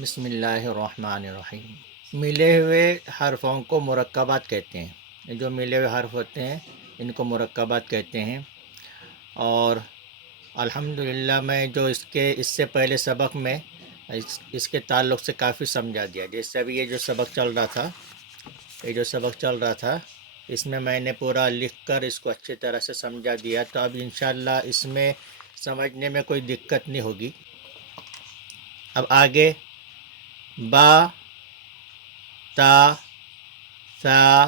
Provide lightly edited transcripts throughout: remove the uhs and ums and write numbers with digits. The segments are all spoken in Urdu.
بسم اللہ الرحمن الرحیم۔ ملے ہوئے حرفوں کو مرکبات کہتے ہیں۔ جو ملے ہوئے حرف ہوتے ہیں ان کو مرکبات کہتے ہیں۔ اور الحمدللہ میں جو اس سے پہلے سبق میں اس کے تعلق سے کافی سمجھا دیا۔ جیسے ابھی یہ جو سبق چل رہا تھا اس میں نے پورا لکھ کر اس کو اچھی طرح سے سمجھا دیا، تو اب انشاءاللہ اس میں سمجھنے میں کوئی دقت نہیں ہوگی۔ اب آگے با، تا، ثا،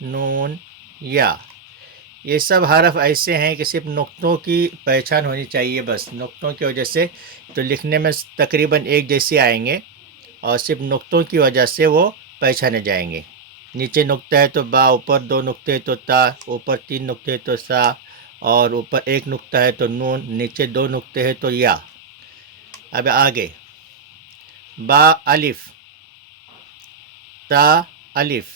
نون، یا، یہ سب حرف ایسے ہیں کہ صرف نقطوں کی پہچان ہونی چاہیے، بس نقطوں کی وجہ سے تو لکھنے میں تقریباً ایک جیسے آئیں گے، اور صرف نقطوں کی وجہ سے وہ پہچانے جائیں گے۔ نیچے نقطہ ہے تو با، اوپر دو نقطے تو تا، اوپر تین نقطے تو سا، اور اوپر ایک نقطہ ہے تو نون، نیچے دو نقطے ہے تو یا۔ اب آگے با الف، تا الف،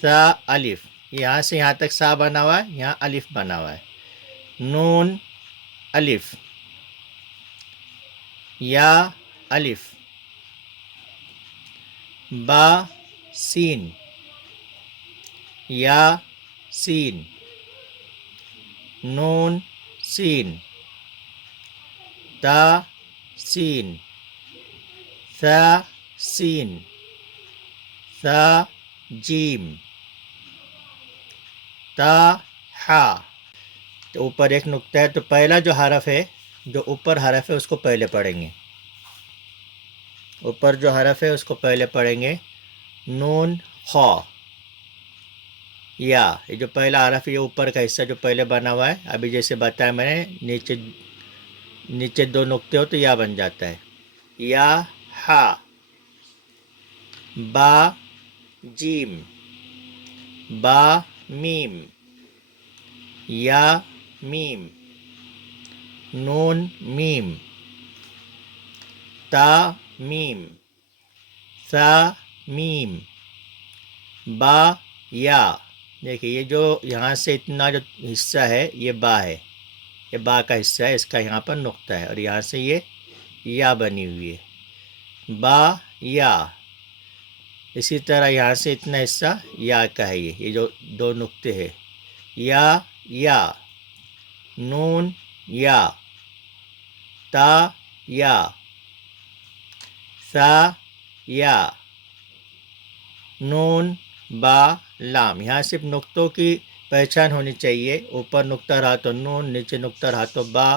سا الف، یہاں سے یہاں تک سا بنا ہوا ہے، یہاں الف بنا ہوا ہے۔ نون الف، یا الف، با سین، یا سین، نون سین، تا سین، ثا سین، ثا جیم، تا ہا۔ تو اوپر ایک نقطہ ہے تو پہلا جو حرف ہے، جو اوپر حرف ہے اس کو پہلے پڑھیں گے۔ اوپر جو حرف ہے اس کو پہلے پڑھیں گے۔ نون خا، یا، یہ جو پہلا حرف ہے یہ اوپر کا حصہ جو پہلے بنا ہوا ہے، ابھی جیسے بتایا میں نے، نیچے دو نقطے ہو تو یا بن جاتا ہے۔ یا ہا، با جیم، با میم، یا میم، نون میم، تا میم، ثا میم، با یا۔ دیکھیے یہ جو یہاں سے اتنا جو حصہ ہے یہ با ہے، یہ با کا حصہ ہے، اس کا یہاں پر نقطہ ہے، اور یہاں سے یہ یا بنی ہوئی ہے، با یا۔ اسی طرح یہاں سے اتنا حصہ یا کا ہے، یہ جو دو نقطے ہے، یا، نون یا، تا یا، ثا یا، نون با لام۔ یہاں صرف نقطوں کی پہچان ہونی چاہیے، اوپر نقطہ رہا تو نون، نیچے نقطہ رہا تو با،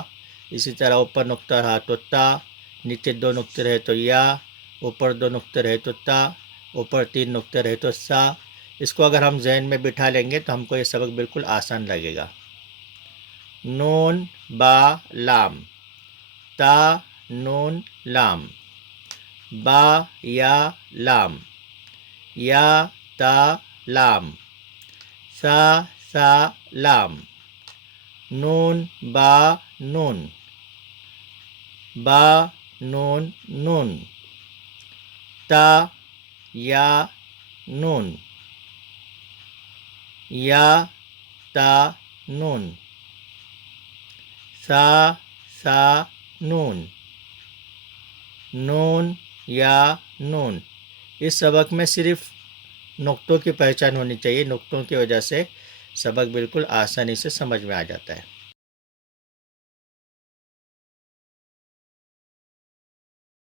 اسی طرح اوپر نقطہ رہا تو تا، نیچے دو نقطے رہے تو یا، اوپر دو نقطے رہے تو تا، اوپر تین نقطے رہے تو سا۔ اس کو اگر ہم ذہن میں بٹھا لیں گے تو ہم کو یہ سبق بالکل آسان لگے گا۔ نون با لام، تا نون لام، با یا لام، یا تا لام، سا لام، نون با نون، با نون نون، تا یا نون، یا تا نون، سا نون، نون یا نون۔ اس سبق میں صرف نقطوں کی پہچان ہونی چاہیے، نقطوں کی وجہ سے سبق بالکل آسانی سے سمجھ میں آ جاتا ہے۔